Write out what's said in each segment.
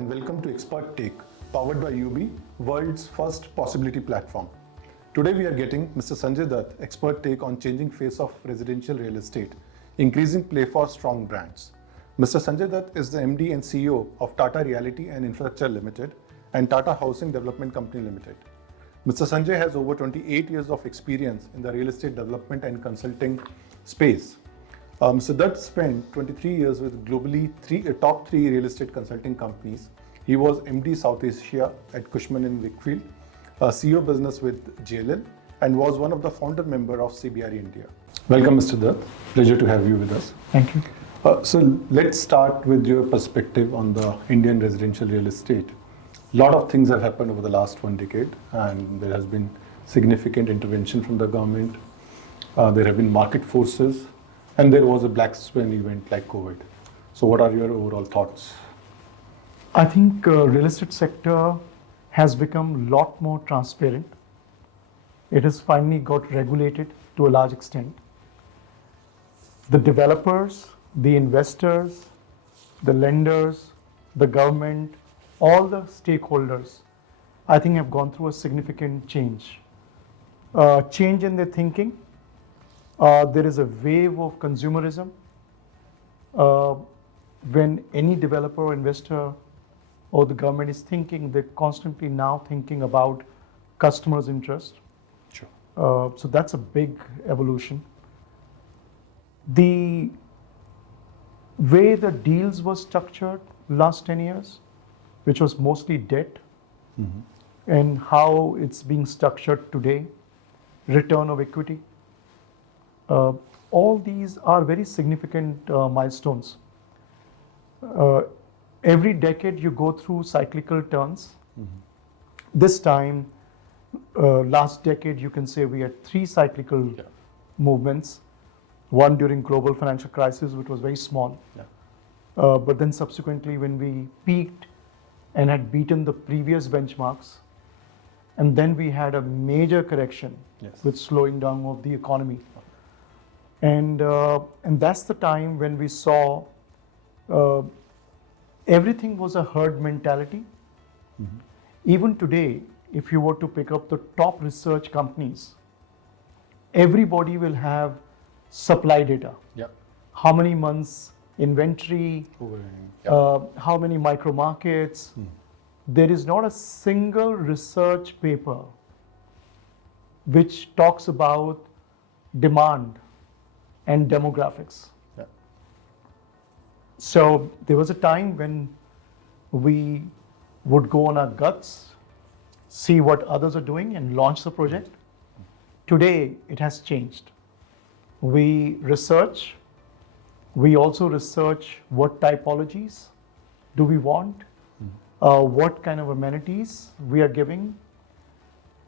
and welcome to Expert Take, powered by Yubi, world's first possibility platform. Today we are getting Mr. Sanjay Dutt, Expert Take on changing face of residential real estate, increasing play for strong brands. Mr. Sanjay Dutt is the MD and CEO of Tata Realty and Infrastructure Limited and Tata Housing Development Company Limited. Mr. Sanjay has over 28 years of experience in the real estate development and consulting space. Mr. Dutt spent 23 years with globally top three real estate consulting companies. He was MD South Asia at Cushman & Wakefield, CEO business with JLL, and was one of the founder member of CBRE India. Welcome, Mr. Dutt. Pleasure to have you with us. Thank you. So let's start with your perspective on the Indian residential real estate. A lot of things have happened over the last 1 decade, and there has been significant intervention from the government. There have been market forces, and there was a black swan event like COVID. So what are your overall thoughts? I think real estate sector has become a lot more transparent. It has finally got regulated to a large extent. The developers, the investors, the lenders, the government, all the stakeholders, I think have gone through a significant change. Change in their thinking. There is a wave of consumerism. When any developer or investor or the government is thinking, they're constantly now thinking about customers' interest. Sure. So that's a big evolution. The way the deals were structured last 10 years, which was mostly debt, and how it's being structured today, return of equity. All these are very significant milestones. Every decade you go through cyclical turns. This time, last decade, you can say we had 3 cyclical movements. One during global financial crisis, which was very small. But then subsequently when we peaked and had beaten the previous benchmarks, and then we had a major correction with slowing down of the economy. And that's the time when we saw everything was a herd mentality. Even today, if you were to pick up the top research companies, everybody will have supply data. How many months inventory, how many micro markets. There is not a single research paper which talks about demand and demographics. So there was a time when we would go on our guts, see what others are doing and launch the project. Today it has changed. We research. We also research what typologies do we want, what kind of amenities we are giving.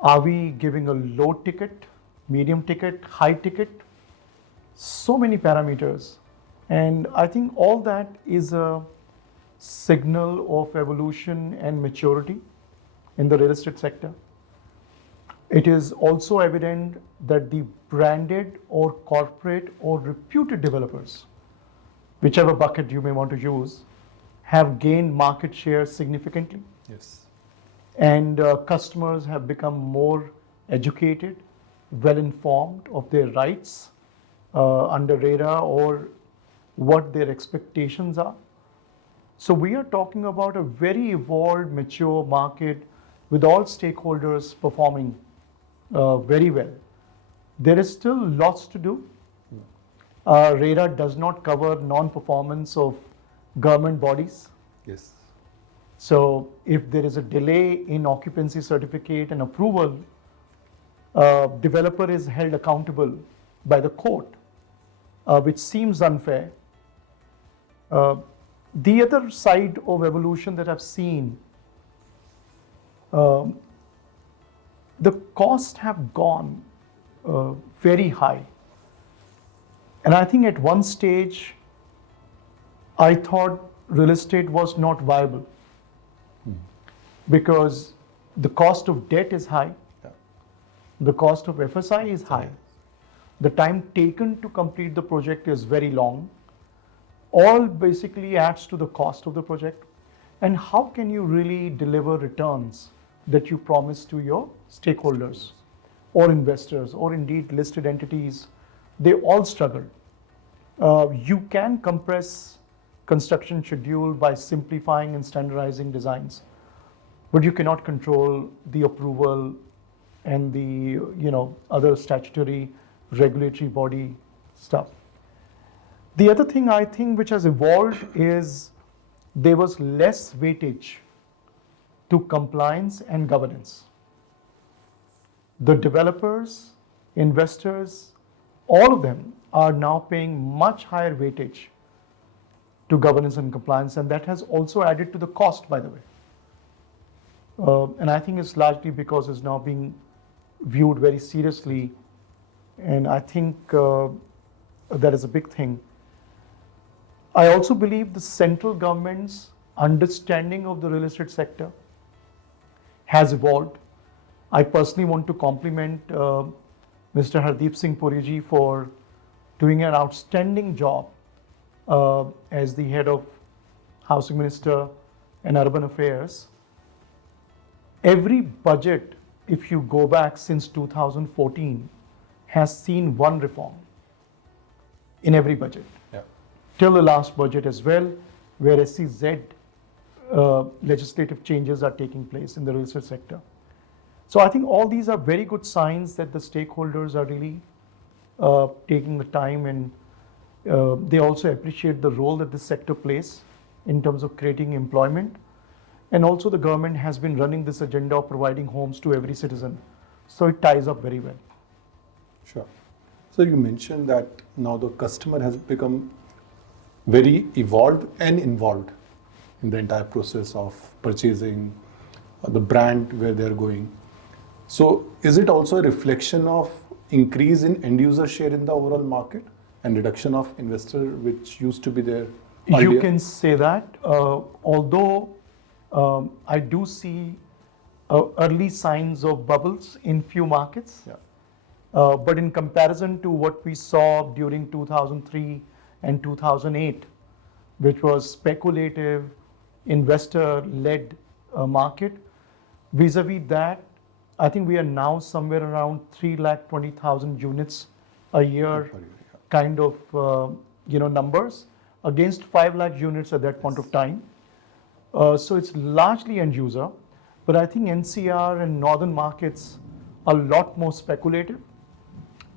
Are we giving a low ticket, medium ticket, high ticket? So many parameters. And I think all that is a signal of evolution and maturity in the real estate sector. It is also evident that the branded or corporate or reputed developers, whichever bucket you may want to use, have gained market share significantly. And customers have become more educated, well informed of their rights under RERA or what their expectations are. So we are talking about a very evolved, mature market with all stakeholders performing very well. There is still lots to do. RERA does not cover non-performance of government bodies. So if there is a delay in occupancy certificate and approval, developer is held accountable by the court, which seems unfair. The other side of evolution that I've seen, the costs have gone very high. And I think at one stage, I thought real estate was not viable because the cost of debt is high, the cost of FSI is high, the time taken to complete the project is very long. All basically adds to the cost of the project. and how can you really deliver returns that you promise to your stakeholders or investors or indeed listed entities. They all struggle. You can compress construction schedule by simplifying and standardizing designs, but you cannot control the approval and the other statutory regulatory body stuff. The other thing I think which has evolved is there was less weightage to compliance and governance. The developers, investors, all of them are now paying much higher weightage to governance and compliance, and that has also added to the cost, by the way. And I think it's largely because it's now being viewed very seriously, and I think that is a big thing. I also believe the central government's understanding of the real estate sector has evolved. I personally want to compliment Mr. Hardeep Singh Puri ji for doing an outstanding job as the head of Housing Minister and Urban Affairs. Every budget, if you go back since 2014, has seen one reform in every budget. Yeah. Till the last budget as well, where SEZ legislative changes are taking place in the real estate sector. So I think all these are very good signs that the stakeholders are really taking the time, and they also appreciate the role that this sector plays in terms of creating employment. And also the government has been running this agenda of providing homes to every citizen. So it ties up very well. Sure. So you mentioned that now the customer has become very evolved and involved in the entire process of purchasing, the brand where they're going. So is it also a reflection of increase in end user share in the overall market and reduction of investor which used to be there earlier? You can say that, although I do see early signs of bubbles in few markets. Yeah. But in comparison to what we saw during 2003 and 2008, which was speculative, investor-led market, vis-a-vis that, I think we are now somewhere around 320,000 units a year kind of numbers against 5 lakh units at that point of time. So it's largely end user, but I think NCR and northern markets are a lot more speculative.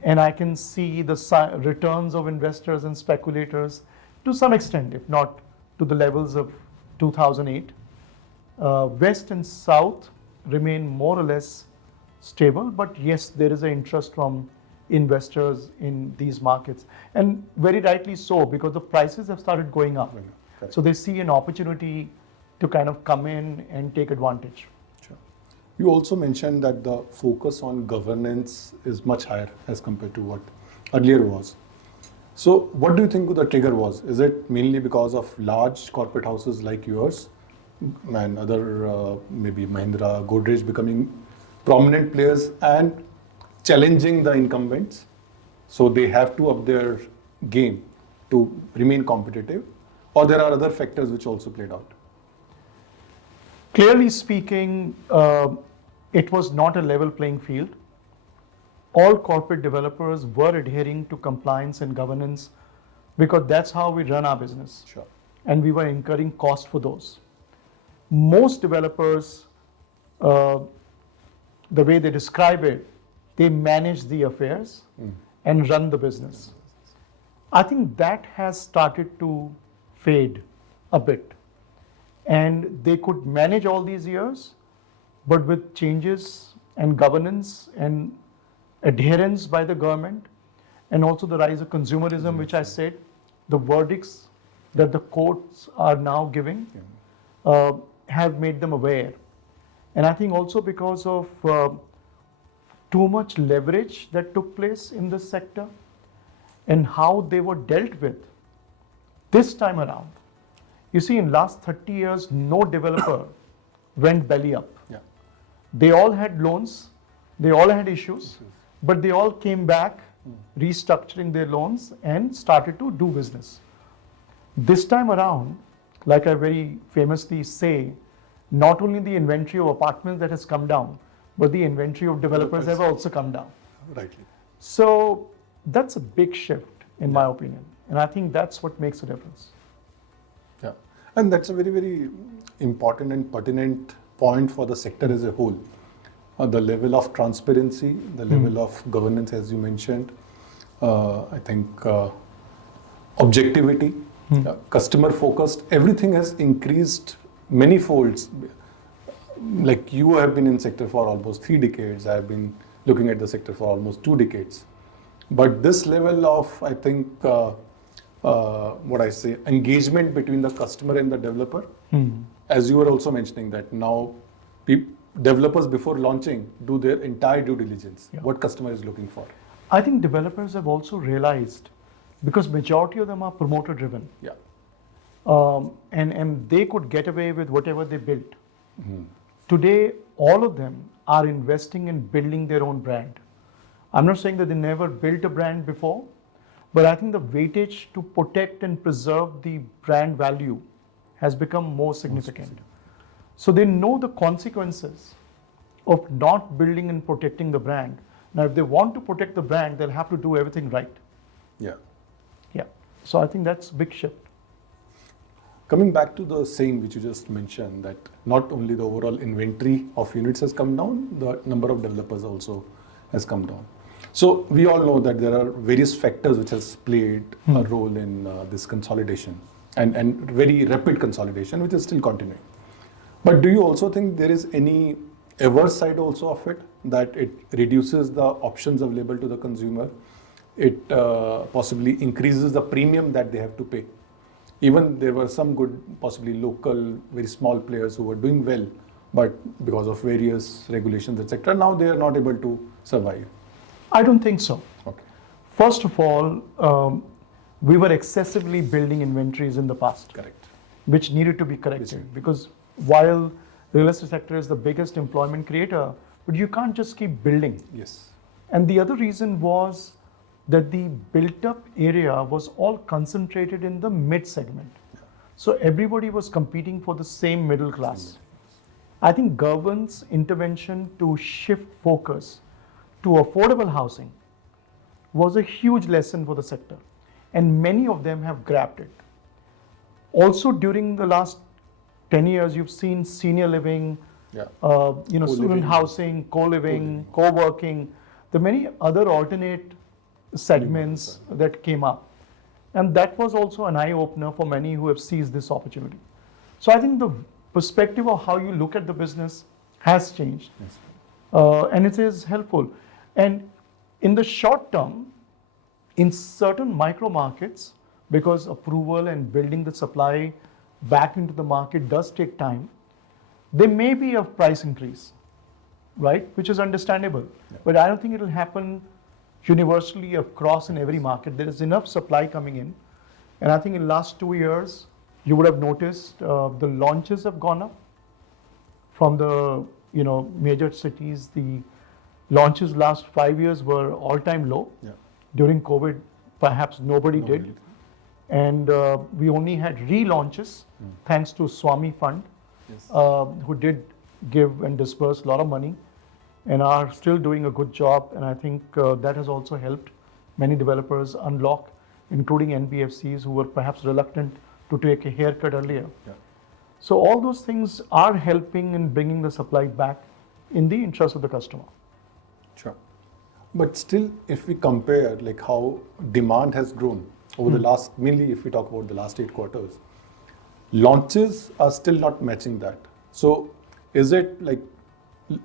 And I can see the returns of investors and speculators to some extent, if not to the levels of 2008. West and South remain more or less stable, but yes, there is an interest from investors in these markets. And very rightly so, because the prices have started going up. So they see an opportunity to kind of come in and take advantage. Sure. You also mentioned that the focus on governance is much higher as compared to what earlier was. So what do you think the trigger was? Is it mainly because of large corporate houses like yours and other maybe Mahindra, Godrej becoming prominent players and challenging the incumbents? So they have to up their game to remain competitive, or there are other factors which also played out? Clearly speaking, it was not a level playing field. All corporate developers were adhering to compliance and governance because that's how we run our business. Sure. And we were incurring cost for those. Most developers, the way they describe it, they manage the affairs and run the business. I think that has started to fade a bit. And they could manage all these years, but with changes and governance and adherence by the government, and also the rise of consumerism, which I said, the verdicts that the courts are now giving have made them aware. And I think also because of too much leverage that took place in this sector and how they were dealt with this time around. You see, in last 30 years, no developer went belly up. Yeah. They all had loans, they all had issues, but they all came back, restructuring their loans and started to do business. This time around, like I very famously say, not only the inventory of apartments that has come down, but the inventory of developers have also come down. Rightly. So that's a big shift, in my opinion. And I think that's what makes a difference. Yeah, and that's a very, very important and pertinent point for the sector as a whole. The level of transparency, the level of governance, as you mentioned, I think objectivity, customer focused, everything has increased many folds. Like you have been in sector for almost 3 decades, I have been looking at the sector for almost 2 decades. But this level of, I think, engagement between the customer and the developer, as you were also mentioning that now developers before launching do their entire due diligence, what customer is looking for. I think developers have also realized, because majority of them are promoter driven, and they could get away with whatever they built. Today, all of them are investing in building their own brand. I'm not saying that they never built a brand before, but I think the weightage to protect and preserve the brand value has become more significant. So they know the consequences of not building and protecting the brand. Now, if they want to protect the brand, they'll have to do everything right. Yeah. So I think that's a big shift. Coming back to the same which you just mentioned, that not only the overall inventory of units has come down, the number of developers also has come down. So we all know that there are various factors which has played a role in this consolidation and very rapid consolidation, which is still continuing. But do you also think there is any adverse side also of it, that it reduces the options available to the consumer? It possibly increases the premium that they have to pay. Even there were some good, possibly local, very small players who were doing well, but because of various regulations, etc., now they are not able to survive. I don't think so. Okay. First of all, we were excessively building inventories in the past. Correct. Which needed to be corrected, because while the real estate sector is the biggest employment creator, but you can't just keep building. Yes. And the other reason was that the built-up area was all concentrated in the mid segment. So everybody was competing for the same middle class. I think government's intervention to shift focus to affordable housing was a huge lesson for the sector, and many of them have grabbed it. Also, during the last 10 years, you've seen senior living, student housing, co-living, co-working, the many other alternate segments that came up. And that was also an eye-opener for many who have seized this opportunity. So I think the perspective of how you look at the business has changed. And it is helpful. And in the short term, in certain micro markets, because approval and building the supply back into the market does take time, there may be a price increase, right? Which is understandable. But I don't think it will happen universally across in every market. There is enough supply coming in. And I think in the last 2 years, you would have noticed the launches have gone up from the major cities. The launches last 5 years were all-time low. During COVID, perhaps nobody did. And we only had relaunches thanks to Swami Fund, who did give and disperse a lot of money and are still doing a good job. And I think that has also helped many developers unlock, including NBFCs who were perhaps reluctant to take a haircut earlier. So all those things are helping in bringing the supply back in the interest of the customer. Sure. But still, if we compare like how demand has grown over the last, mainly if we talk about the last 8 quarters, launches are still not matching that. So is it like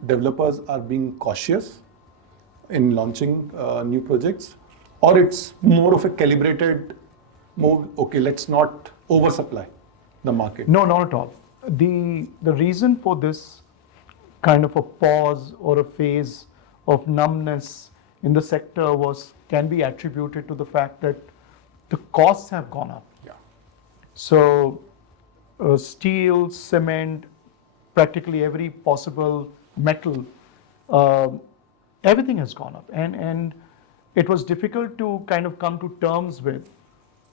developers are being cautious in launching new projects, or it's more of a calibrated move? Okay, let's not oversupply the market. No, not at all. The reason for this kind of a pause or a phase of numbness in the sector can be attributed to the fact that the costs have gone up. So steel, cement, practically every possible metal, everything has gone up. And it was difficult to kind of come to terms with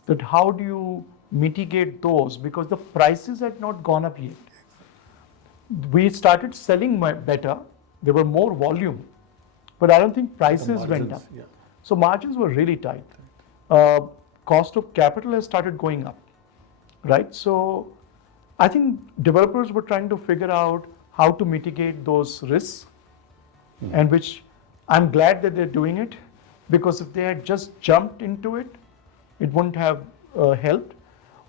that. How do you mitigate those because the prices had not gone up yet. We started selling better, there were more volume, but I don't think prices went up. Yeah. So margins were really tight. Uh, Cost of capital has started going up, right? So I think developers were trying to figure out how to mitigate those risks, and which I'm glad that they're doing it, because if they had just jumped into it, it wouldn't have helped.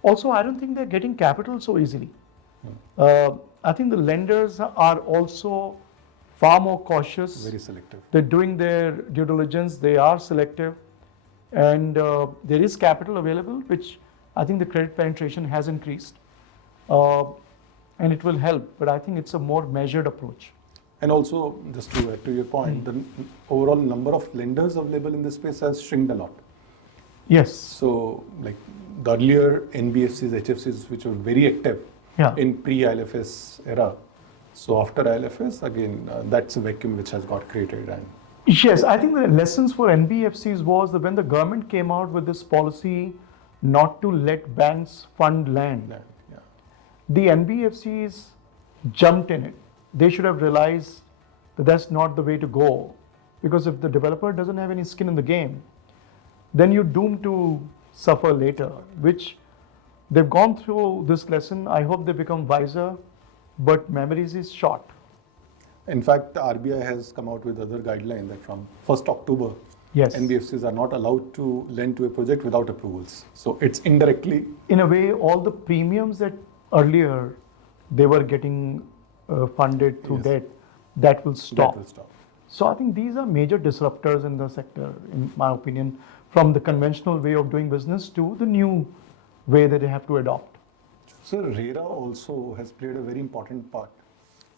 Also, I don't think they're getting capital so easily. I think the lenders are also far more cautious. Very selective. They're doing their due diligence, they are selective, and there is capital available, which I think the credit penetration has increased, and it will help, but I think it's a more measured approach. And also, just to add to your point, the overall number of lenders available in this space has shrinked a lot. Yes. So, like the earlier NBFCs, HFCs, which were very active in pre-ILFS era. So after ILFS, again, that's a vacuum which has got created. And yes, I think the lessons for NBFCs was that when the government came out with this policy not to let banks fund land, the NBFCs jumped in it. They should have realized that that's not the way to go, because if the developer doesn't have any skin in the game, then you're doomed to suffer later, which they've gone through this lesson. I hope they become wiser, but memories is short. in fact, the RBI has come out with other guideline that from 1st October, Yes. NBFCs are not allowed to lend to a project without approvals. So it's indirectly. In a way, all the premiums that earlier they were getting funded through Yes. debt, that will stop. That will stop. So I think these are major disruptors in the sector, in my opinion, from the conventional way of doing business to the new way that they have to adopt. So RERA also has played a very important part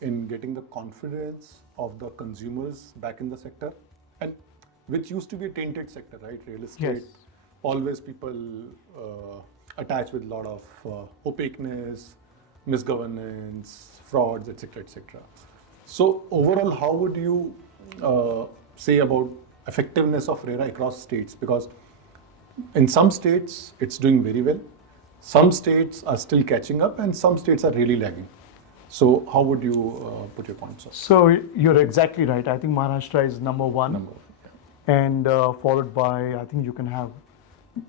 in getting the confidence of the consumers back in the sector, and which used to be a tainted sector, right? Real estate, Yes. always people attach with a lot of opaqueness, misgovernance, frauds, etc., etc. So overall, how would you say about effectiveness of RERA across states? Because in some states it's doing very well, some states are still catching up, and some states are really lagging. So how would you put your points on? So you're exactly right. I think Maharashtra is number one, and followed by, I think you can have,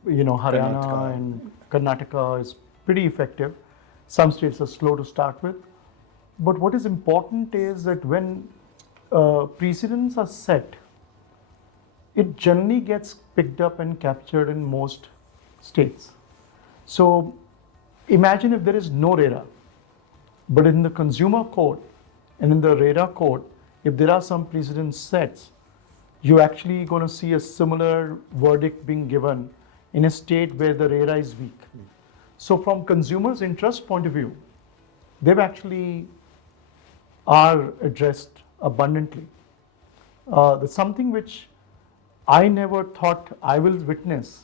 Haryana Karnataka. and Karnataka is pretty effective. Some states are slow to start with. But what is important is that when precedents are set, it generally gets picked up and captured in most states. So imagine if there is no RERA, but in the consumer code and in the RERA code, if there are some precedent sets, you're actually going to see a similar verdict being given in a state where the RERA is weak. So from consumers' interest point of view, they've actually are addressed abundantly. That's something which I never thought I will witness.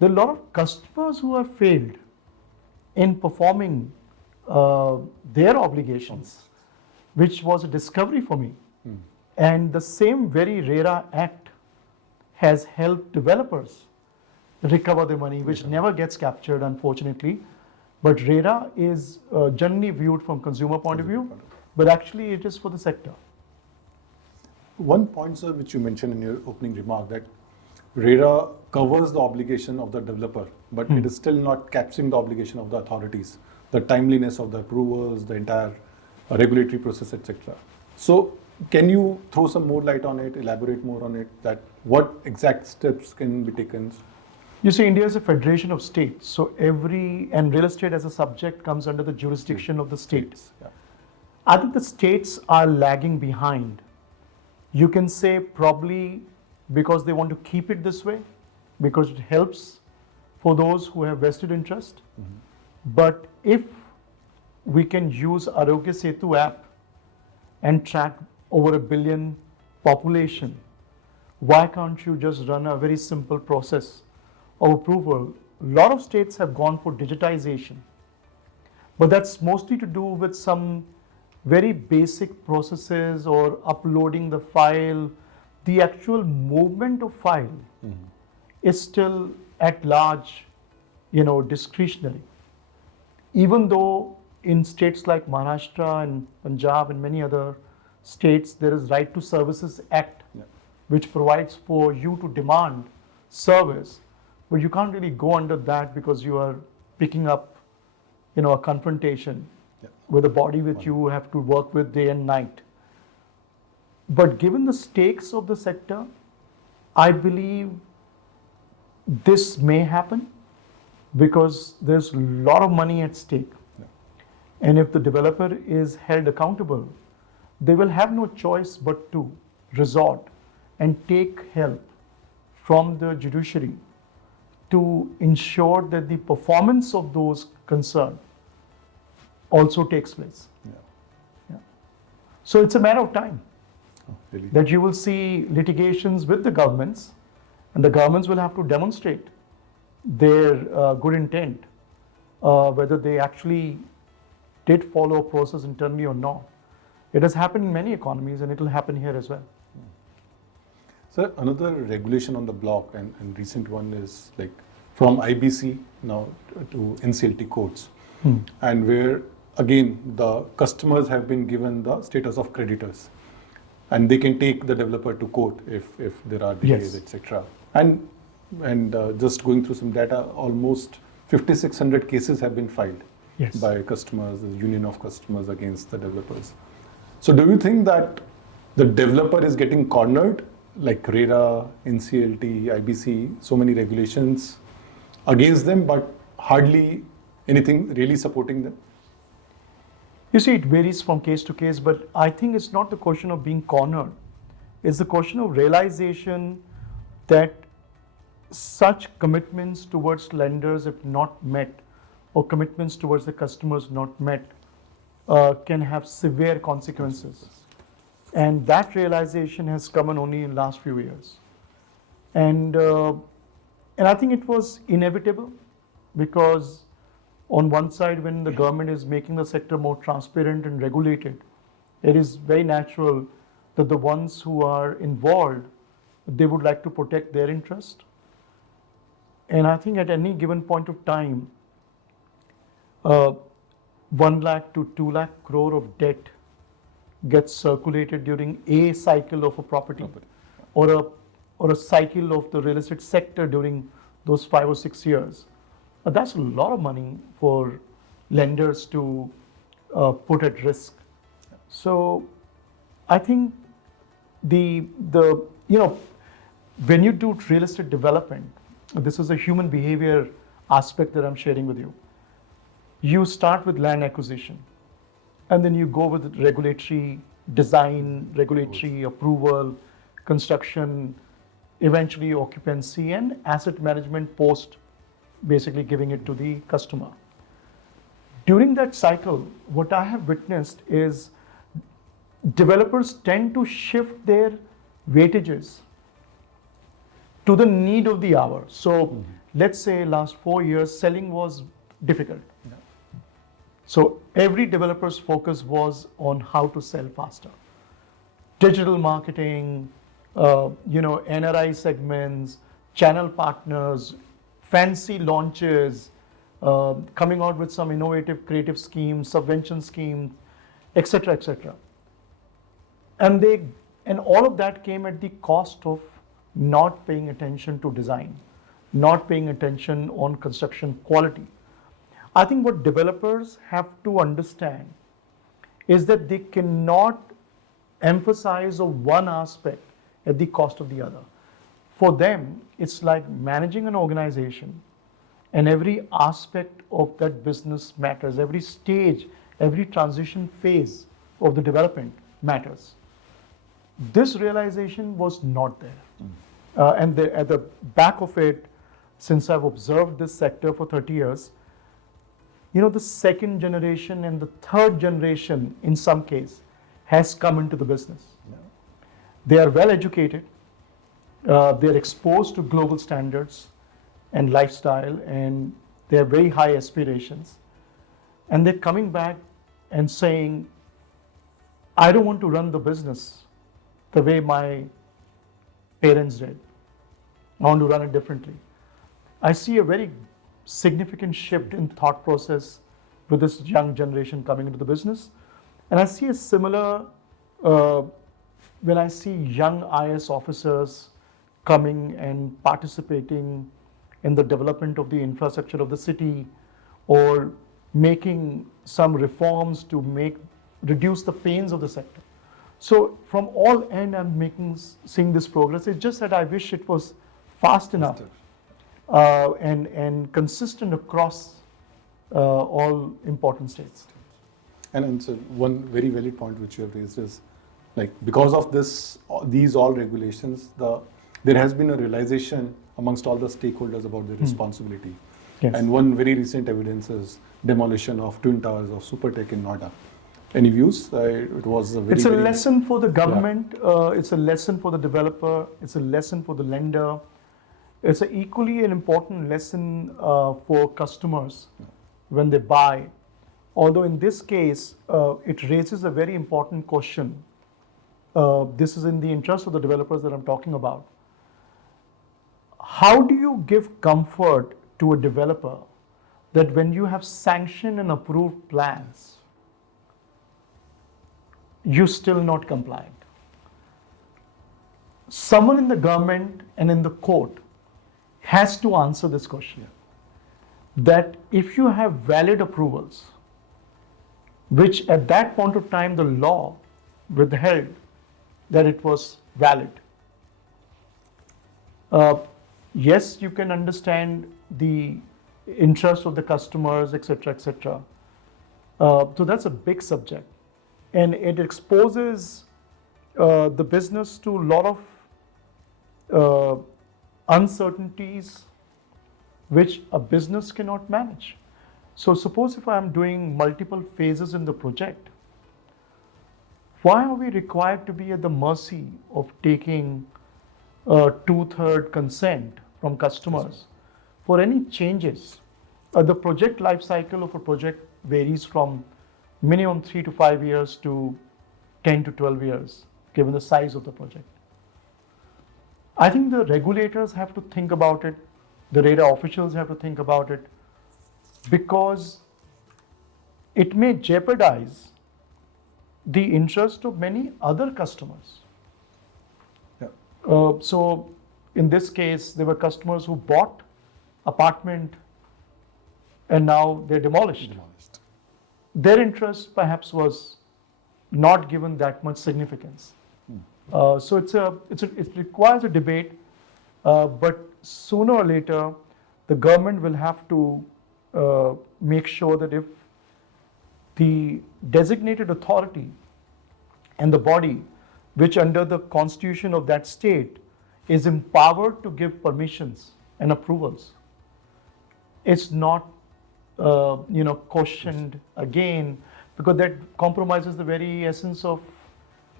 There are a lot of customers who have failed in performing their obligations, which was a discovery for me. And the same very RERA Act has helped developers recover their money, which never gets captured, unfortunately. But RERA is generally viewed from consumer point of view, but actually it is for the sector. One point, sir, which you mentioned in your opening remark, that RERA covers the obligation of the developer, but it is still not capturing the obligation of the authorities, the timeliness of the approvals, the entire regulatory process, etc. So can you throw some more light on it, elaborate more on it, that what exact steps can be taken? You see, India is a federation of states, so and real estate as a subject comes under the jurisdiction of the states. Yeah. I think the states are lagging behind. You can say probably because they want to keep it this way, because it helps for those who have vested interest. But if we can use Arogya Setu app and track over 1 billion population, why can't you just run a very simple process of approval? A lot of states have gone for digitization, but that's mostly to do with some very basic processes or uploading the file. The actual movement of file is still at large discretionary. Even though in states like Maharashtra and Punjab and many other states, there is Right to Services Act, Yeah. which provides for you to demand service, but you can't really go under that because you are picking up, a confrontation Yeah. with a body which you have to work with day and night. But given the stakes of the sector, I believe this may happen because there's a lot of money at stake. Yeah. And if the developer is held accountable, they will have no choice but to resort and take help from the judiciary to ensure that the performance of those concerned also takes place. Yeah. Yeah. So it's a matter of time Oh, really? that you will see litigations with the governments, and the governments will have to demonstrate their good intent, whether they actually did follow a process internally or not. It has happened in many economies, and it will happen here as well. Sir, another regulation on the block and recent one is like from IBC now to NCLT courts, and where again the customers have been given the status of creditors, and they can take the developer to court if there are delays, Yes. etc. And just going through some data, almost 5,600 cases have been filed Yes. by customers, the union of customers against the developers. So do you think that the developer is getting cornered, like RERA, NCLT, IBC, so many regulations against them, but hardly anything really supporting them? You see, it varies from case to case, but I think it's not the question of being cornered. It's the question of realization that such commitments towards lenders, if not met, or commitments towards the customers not met, can have severe consequences. And that realization has come in only in the last few years. And I think it was inevitable because on one side, when the government is making the sector more transparent and regulated, it is very natural that the ones who are involved, they would like to protect their interest. And I think at any given point of time, 1 lakh to 2 lakh crore of debt gets circulated during a cycle of a property, or a cycle of the real estate sector during those 5 or 6 years. That's a lot of money for lenders to put at risk. So I think the when you do real estate development, this is a human behavior aspect that I'm sharing with you. You start with land acquisition, and then you go with regulatory design, regulatory approval, construction, eventually occupancy, and asset management post, basically giving it to the customer. During that cycle, what I have witnessed is developers tend to shift their weightages to the need of the hour. So let's say last 4 years, selling was difficult. So every developer's focus was on how to sell faster. Digital marketing, NRI segments, channel partners, fancy launches, coming out with some innovative creative schemes, subvention schemes, etc., etc. And all of that came at the cost of not paying attention to design, not paying attention on construction quality. I think what developers have to understand is that they cannot emphasize on one aspect at the cost of the other. For them, it's like managing an organization, and every aspect of that business matters. Every stage, every transition phase of the development matters. This realization was not there. And at the back of it, since I've observed this sector for 30 years, the second generation and the third generation, in some case, has come into the business. They are well educated, they're exposed to global standards and lifestyle, and they have very high aspirations. And they're coming back and saying, I don't want to run the business the way my parents did. I want to run it differently. I see a very significant shift in thought process with this young generation coming into the business. And I see a similar, when I see young IS officers coming and participating in the development of the infrastructure of the city, or making some reforms to reduce the pains of the sector. So from all end, I'm seeing this progress. It's just that I wish it was fast enough and consistent across all important states. And so one very valid point which you have raised is, like, because of these all regulations, there has been a realization amongst all the stakeholders about their responsibility. Yes. And one very recent evidence is demolition of twin towers of Supertech in Noida. Any views? It was a very. It's a lesson for the government. It's a lesson for the developer. It's a lesson for the lender. It's equally an important lesson for customers when they buy. Although in this case, it raises a very important question. This is in the interest of the developers that I'm talking about. How do you give comfort to a developer that when you have sanctioned and approved plans, you're still not compliant? Someone in the government and in the court has to answer this question. That if you have valid approvals, which at that point of time the law withheld that it was valid. Yes, you can understand the interest of the customers, etc., etc. So that's a big subject, and it exposes the business to a lot of uncertainties which a business cannot manage. So suppose if I'm doing multiple phases in the project, why are we required to be at the mercy of taking a 2/3 consent from customers for any changes? The project life cycle of a project varies from minimum 3 to 5 years to 10 to 12 years, given the size of the project. I think the regulators have to think about it, the RERA officials have to think about it, because it may jeopardize the interest of many other customers. So in this case, there were customers who bought apartment and now they're demolished. Their interest perhaps was not given that much significance. So it requires a debate, but sooner or later, the government will have to make sure that if the designated authority and the body which under the constitution of that state is empowered to give permissions and approvals, it's not cautioned again, because that compromises the very essence of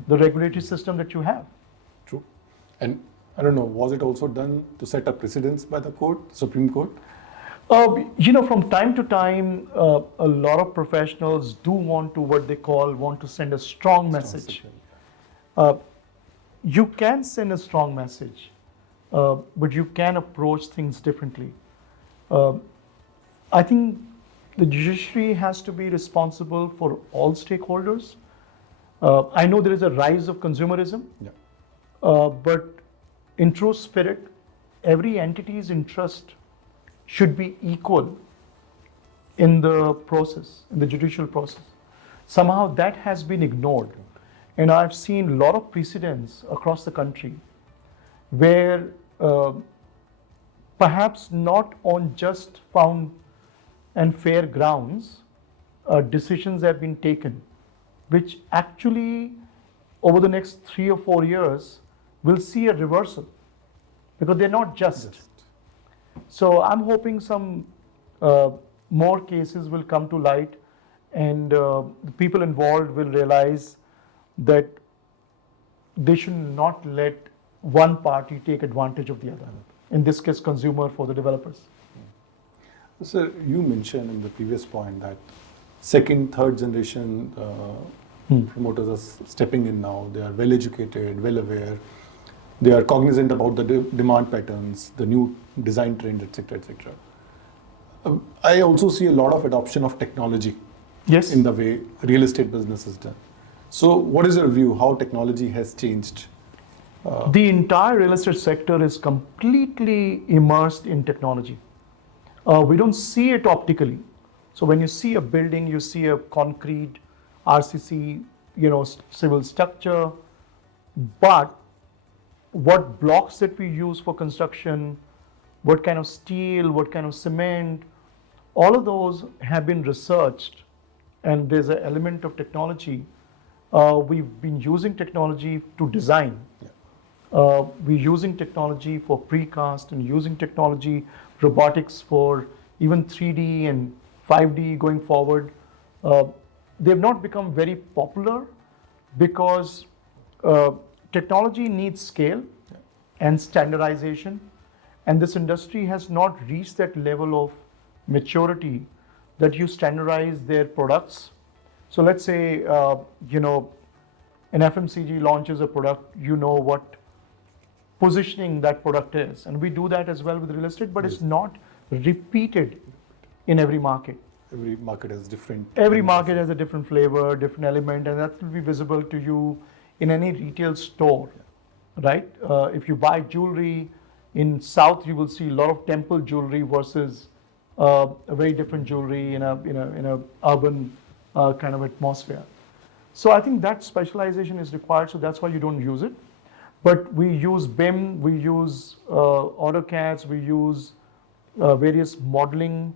the regulatory system that you have. True. And I don't know, was it also done to set a precedence by the Supreme Court? From time to time, a lot of professionals do want to send a strong message. You can send a strong message, but you can approach things differently. I think the judiciary has to be responsible for all stakeholders. I know there is a rise of consumerism, but in true spirit, every entity's interest should be equal in the process, in the judicial process. Somehow that has been ignored. And I've seen a lot of precedents across the country where perhaps not on just found and fair grounds, decisions have been taken, which actually over the next 3 or 4 years will see a reversal, because they're not just. So I'm hoping some more cases will come to light, and the people involved will realize that they should not let one party take advantage of the other. In this case, consumer for the developers. So you mentioned in the previous point that second, third generation promoters are stepping in now. They are well educated, well aware. They are cognizant about the demand patterns, the new design trends, etc., etc. I also see a lot of adoption of technology Yes. in the way real estate business is done. So, what is your view? How technology has changed? The entire real estate sector is completely immersed in technology. We don't see it optically. So when you see a building, you see a concrete RCC, civil structure. But what blocks that we use for construction, what kind of steel, what kind of cement, all of those have been researched, and there's an element of technology. We've been using technology to design. We're using technology for precast and using technology, robotics for even 3D and 5D going forward. They've not become very popular because technology needs scale and standardization, and this industry has not reached that level of maturity that you standardize their products. So let's say, an FMCG launches a product, you know what positioning that product is. And we do that as well with real estate, but it's not repeated in every market. Every market has different. Every market has a different flavor, different element, and that will be visible to you in any retail store, right? If you buy jewelry in South, you will see a lot of temple jewelry versus a very different jewelry in a urban kind of atmosphere. So I think that specialization is required. So that's why you don't use it. But we use BIM, we use AutoCADs, we use various modeling.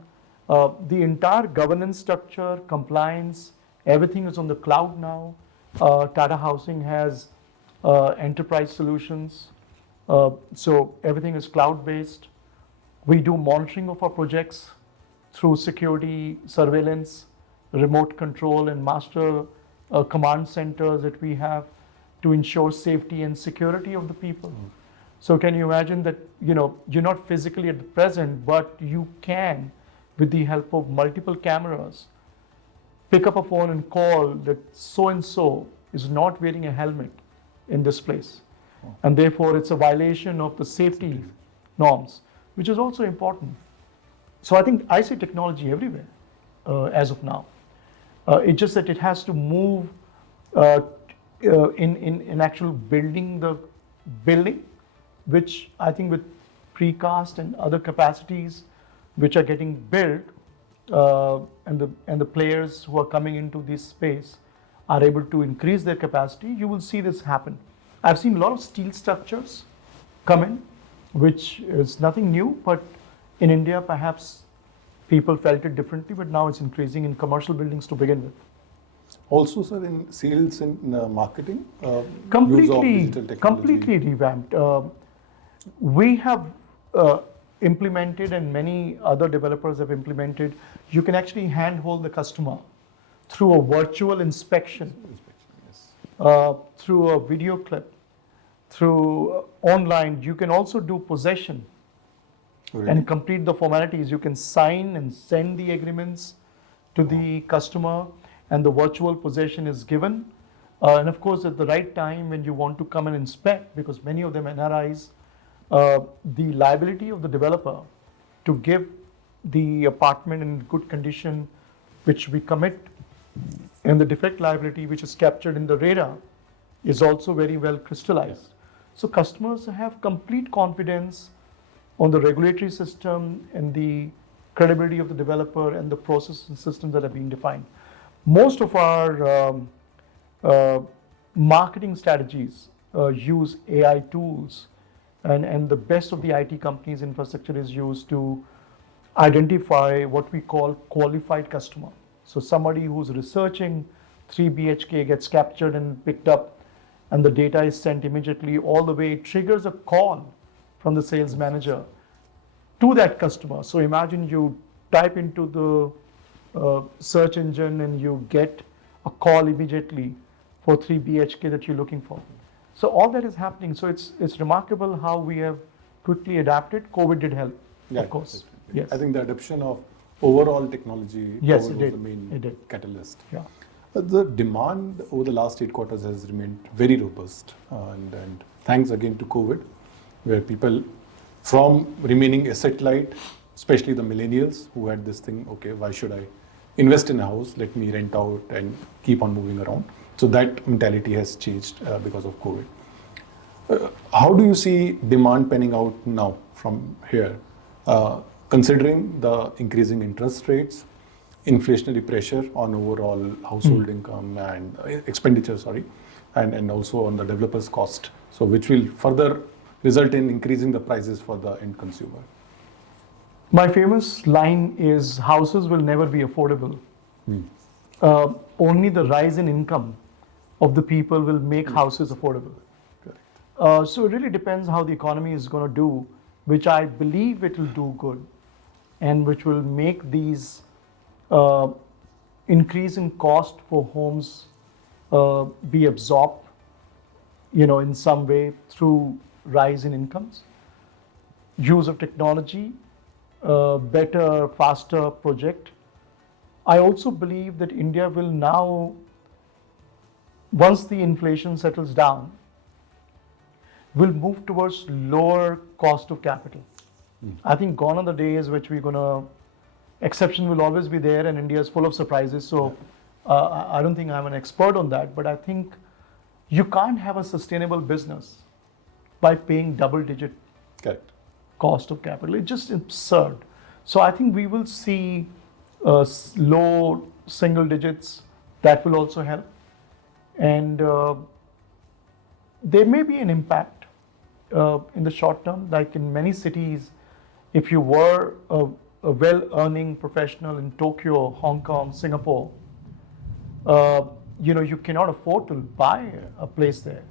The entire governance structure, compliance, everything is on the cloud now. Tata Housing has enterprise solutions. So everything is cloud-based. We do monitoring of our projects through security, surveillance, remote control, and master command centers that we have to ensure safety and security of the people. So can you imagine that, you're not physically at the present, but you can, with the help of multiple cameras, pick up a phone and call that so-and-so is not wearing a helmet in this place. And therefore, it's a violation of the safety norms, which is also important. So I think I see technology everywhere as of now. It's just that it has to move in actual building the building, which I think with precast and other capacities which are getting built, and the players who are coming into this space are able to increase their capacity, you will see this happen. I've seen a lot of steel structures come in, which is nothing new, but in India perhaps people felt it differently, but now it's increasing in commercial buildings to begin with. Also, sir, in sales and marketing, use of Completely, digital technology. completely revamped. We have implemented, and many other developers have implemented, you can actually handhold the customer through a virtual inspection, Yes. through a video clip, through online. You can also do possession Really? and complete the formalities. You can sign and send the agreements to the customer, and the virtual possession is given. And of course, at the right time when you want to come and inspect, because many of them NRIs, the liability of the developer to give the apartment in good condition, which we commit, and the defect liability, which is captured in the RERA, is also very well crystallized. So customers have complete confidence on the regulatory system and the credibility of the developer and the process and systems that are being defined. Most of our marketing strategies use AI tools, and the best of the IT companies' infrastructure is used to identify what we call qualified customer. So somebody who's researching 3 BHK gets captured and picked up, and the data is sent immediately all the way. It triggers a call from the sales manager to that customer. So imagine you type into the search engine and you get a call immediately for 3 BHK that you're looking for. So all that is happening. So it's remarkable how we have quickly adapted. COVID did help, of course. Exactly. Yes. I think the adoption of overall technology Yes, COVID it was did. the main It did. catalyst. Yeah. The demand over the last 8 quarters has remained very robust, and thanks again to COVID, where people from remaining asset light especially the millennials who had this thing, okay, why should I invest in a house? Let me rent out and keep on moving around. So that mentality has changed because of COVID. How do you see demand panning out now from here, considering the increasing interest rates, inflationary pressure on overall household income and expenditure, and also on the developer's cost, so which will further result in increasing the prices for the end consumer? My famous line is houses will never be affordable. Only the rise in income of the people will make houses affordable. So it really depends how the economy is going to do, which I believe it will do good, and which will make these increase in cost for homes be absorbed, in some way through rise in incomes, use of technology, better, faster project. I also believe that India will now, once the inflation settles down, will move towards lower cost of capital. I think gone are the days which we're going to, exception will always be there, and India is full of surprises. So I don't think I'm an expert on that, but I think you can't have a sustainable business by paying double-digit cost of capital. It's just absurd. So I think we will see low single digits. That will also help. And there may be an impact in the short term, like in many cities. If you were a well-earning professional in Tokyo, Hong Kong, Singapore, you cannot afford to buy a place there.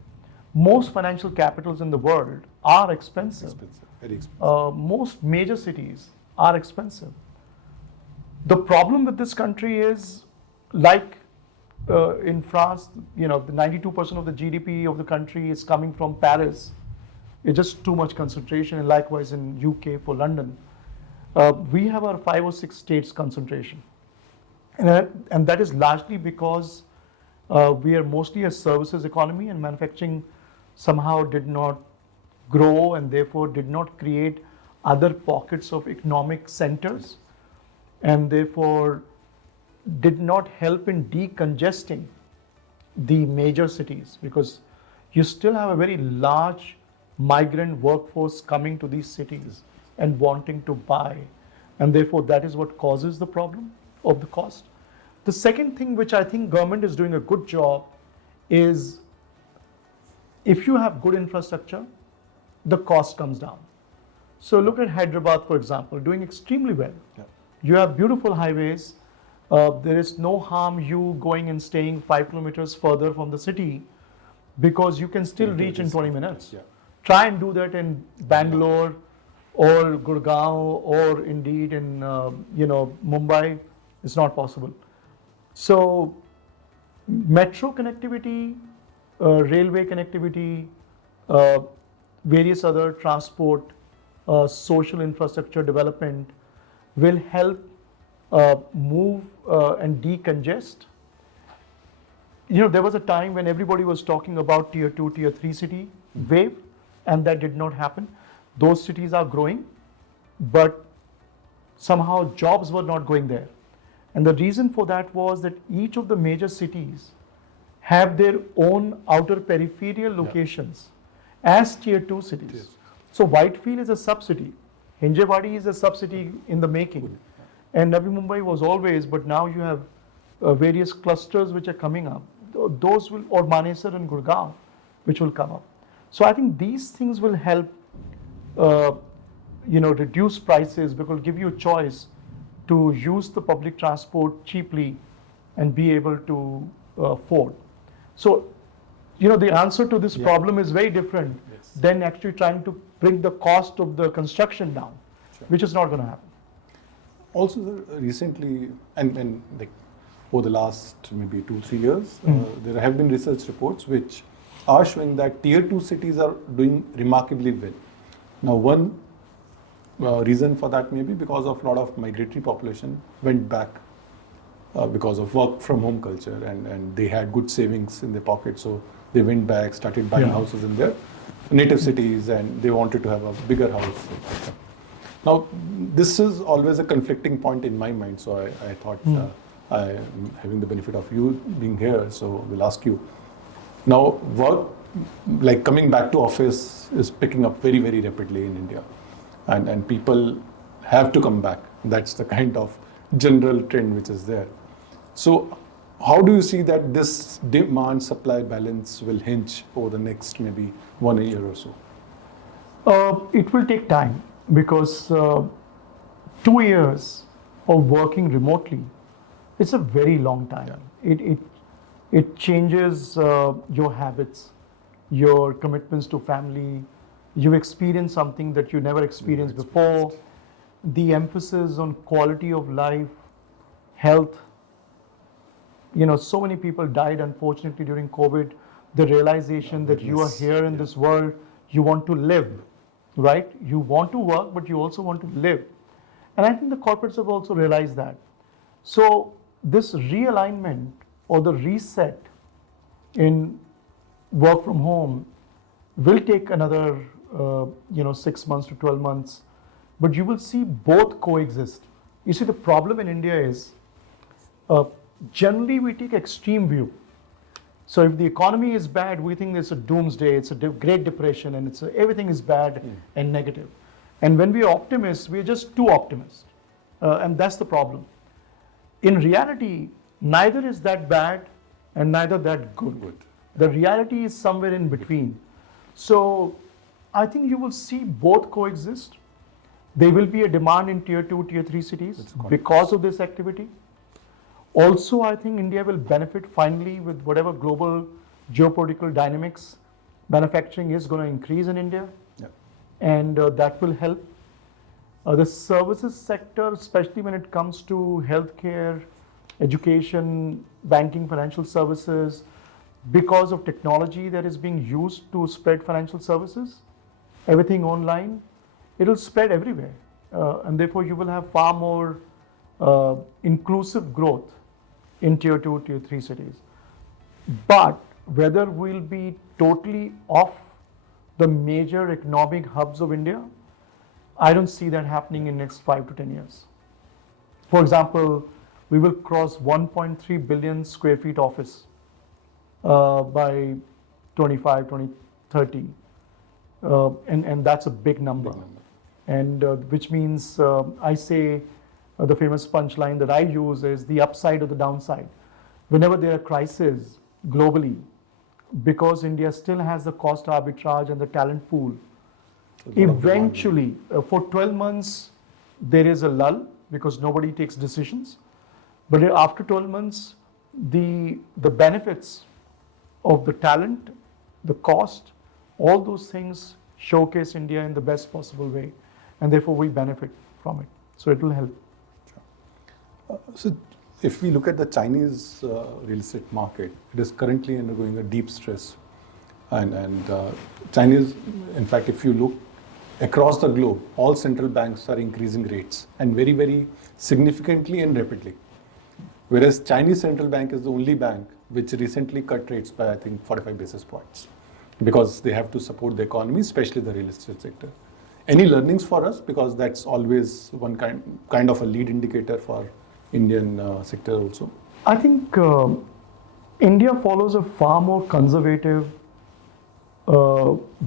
Most financial capitals in the world are expensive. Very expensive. Most major cities are expensive. The problem with this country is, like in France, the 92% of the GDP of the country is coming from Paris. It's just too much concentration, and likewise in UK for London. We have our 5 or 6 states concentration. And that is largely because we are mostly a services economy, and manufacturing somehow did not grow and therefore did not create other pockets of economic centers, and therefore did not help in decongesting the major cities, because you still have a very large migrant workforce coming to these cities and wanting to buy, and therefore that is what causes the problem of the cost. The second thing which I think government is doing a good job is, if you have good infrastructure, the cost comes down. So look at Hyderabad, for example, doing extremely well. Yeah. You have beautiful highways. There is no harm you going and staying 5 kilometers further from the city, because you can still reach in 20 minutes. Yeah. Try and do that in Bangalore or Gurgaon or indeed in Mumbai. It's not possible. So metro connectivity, railway connectivity, various other transport, social infrastructure development will help move and decongest. There was a time when everybody was talking about tier 2, tier 3 city wave, and that did not happen. Those cities are growing, but somehow jobs were not going there. And the reason for that was that each of the major cities have their own outer peripheral locations as tier 2 cities. Yes. So Whitefield is a sub-city. Hinjewadi is a sub-city in the making. And Navi Mumbai was always, but now you have various clusters which are coming up. Those will, or Manesar and Gurgaon, which will come up. So I think these things will help, reduce prices, because give you a choice to use the public transport cheaply and be able to afford. So, the answer to this problem is very different than actually trying to bring the cost of the construction down, which is not going to happen. Also, recently, and like over the last maybe 2-3 years, there have been research reports which are showing that tier 2 cities are doing remarkably well. Now, one reason for that may be because of a lot of migratory population went back because of work from home culture, and they had good savings in their pocket, so they went back, started buying houses in their native cities, and they wanted to have a bigger house. Now, this is always a conflicting point in my mind, so I thought I am having the benefit of you being here, so we'll ask you. Now, work, like coming back to office, is picking up very, very rapidly in India, and people have to come back. That's the kind of general trend which is there. So, how do you see that this demand-supply balance will hinge over the next maybe 1 year or so? It will take time because 2 years of working remotely, it's a very long time. It changes your habits, your commitments to family. You experience something that you never experienced before. The emphasis on quality of life, health. So many people died unfortunately during COVID. The realization that you are here in this world, you want to live, right? You want to work, but you also want to live. And I think the corporates have also realized that. So this realignment or the reset in work from home will take another 6 months to 12 months, but you will see both coexist. You see, the problem in India is generally we take extreme view. So if the economy is bad, we think it's a doomsday, it's a great depression, and everything is bad and negative. And when we are optimists, we're just too optimistic, and that's the problem. In reality, neither is that bad and neither that good. The reality is somewhere in between. So I think you will see both coexist. There will be a demand in tier 2, tier 3 cities because of this activity. Also, I think India will benefit finally with whatever global geopolitical dynamics. Manufacturing is going to increase in India, and that will help. The services sector, especially when it comes to healthcare, education, banking, financial services, because of technology that is being used to spread financial services, everything online, it will spread everywhere. And therefore, you will have far more inclusive growth in tier 2, tier 3 cities. But whether we'll be totally off the major economic hubs of India, I don't see that happening in next 5 to 10 years. For example, we will cross 1.3 billion square feet office by 25, 2030. And that's a big number. And which means I say the famous punchline that I use is the upside or the downside. Whenever there are crises globally, because India still has the cost arbitrage and the talent pool, eventually for 12 months there is a lull because nobody takes decisions. But after 12 months, the benefits of the talent, the cost, all those things showcase India in the best possible way, and therefore we benefit from it. So it will help. So if we look at the Chinese real estate market, it is currently undergoing a deep stress. And Chinese, in fact, if you look across the globe, all central banks are increasing rates and very, very significantly and rapidly. Whereas Chinese central bank is the only bank which recently cut rates by, I think, 45 basis points because they have to support the economy, especially the real estate sector. Any learnings for us? Because that's always one kind of a lead indicator for Indian sector also. I think India follows a far more conservative,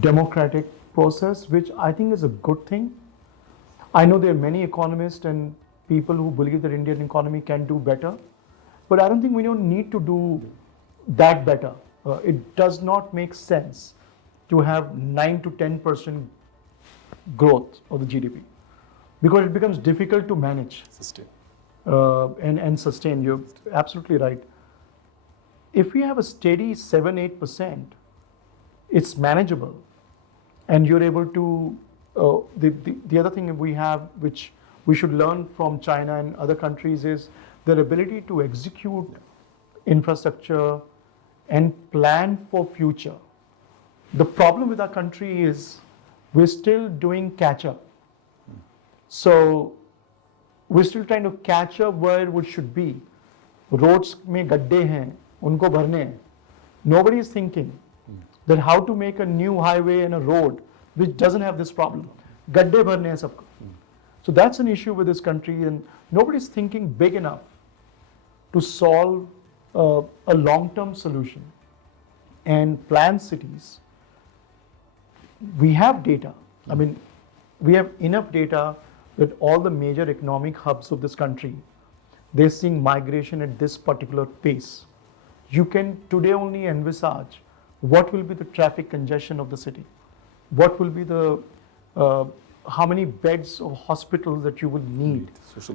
democratic process, which I think is a good thing. I know there are many economists and people who believe that Indian economy can do better, but I don't think we don't need to do that better. It does not make sense to have 9 to 10% growth of the GDP because it becomes difficult to manage. Sustain. And sustain. You're absolutely right. If we have a steady 7-8%, it's manageable, and you're able to. The other thing we have, which we should learn from China and other countries, is their ability to execute infrastructure and plan for future. The problem with our country is we're still doing catch up. So we're still trying to catch up where it should be. Roads में गड्ढे हैं, उनको भरने हैं. Nobody is thinking that how to make a new highway and a road which doesn't have this problem. गड्ढे भरने हैं सबको. So that's an issue with this country, and nobody's thinking big enough to solve a long-term solution and plan cities. We have data. I mean, we have enough data that all the major economic hubs of this country, they're seeing migration at this particular pace. You can today only envisage what will be the traffic congestion of the city, what will be the how many beds or hospitals that you will need,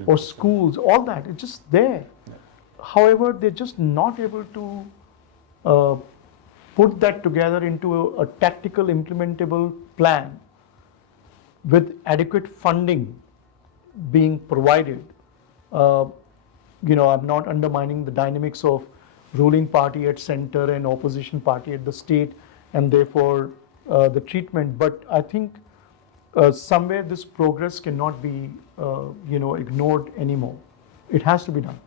or schools, all that. It's just there. Yeah. However, they're just not able to put that together into a tactical, implementable plan with adequate funding being provided. I'm not undermining the dynamics of ruling party at center and opposition party at the state, and therefore the treatment. But I think somewhere this progress cannot be, ignored anymore. It has to be done.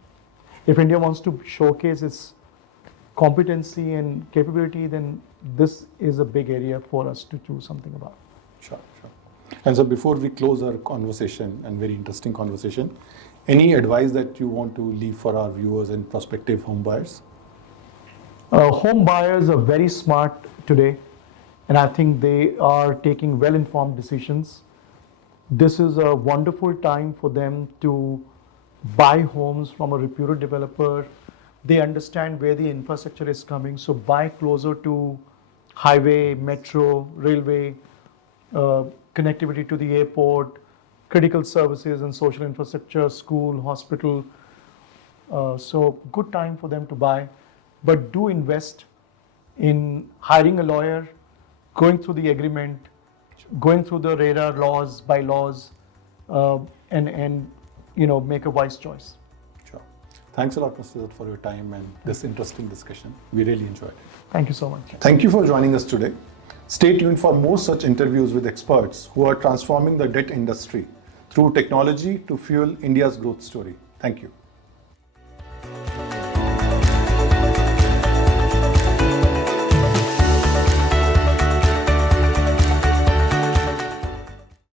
If India wants to showcase its competency and capability, then this is a big area for us to choose something about. Sure. And so before we close our conversation, and very interesting conversation, any advice that you want to leave for our viewers and prospective home buyers? Home buyers are very smart today, and I think they are taking well-informed decisions. This is a wonderful time for them to buy homes from a reputed developer. They understand where the infrastructure is coming, so buy closer to highway, metro, railway, connectivity to the airport, critical services and social infrastructure, school, hospital. So good time for them to buy, but do invest in hiring a lawyer, going through the agreement, going through the RERA laws, bylaws, and make a wise choice. Sure. Thanks a lot, Mr. Dutt, for your time and this interesting discussion. We really enjoyed it. Thank you so much. Thank you for joining us today. Stay tuned for more such interviews with experts who are transforming the debt industry through technology to fuel India's growth story. Thank you.